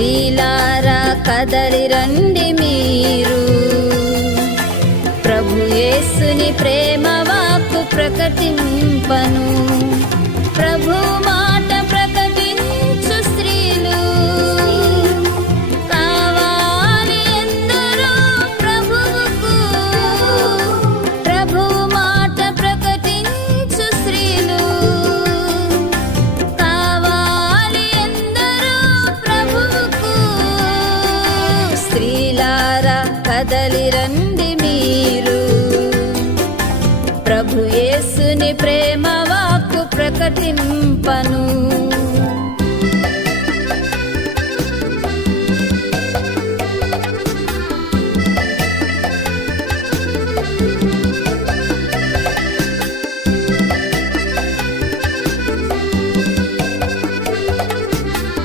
స్త్రీలారా కదలి రండి మీరు, ప్రభు యేసుని ప్రేమ వాక్కు ప్రకటింపను. ప్రభు మాట ప్రకటించు స్త్రీలు కావాలి ఎందరో ప్రభువుకు. ప్రభు మాట ప్రకటించు స్త్రీలు కావాలి ఎందరో ప్రభువుకు. స్త్రీలారా కదలి రండి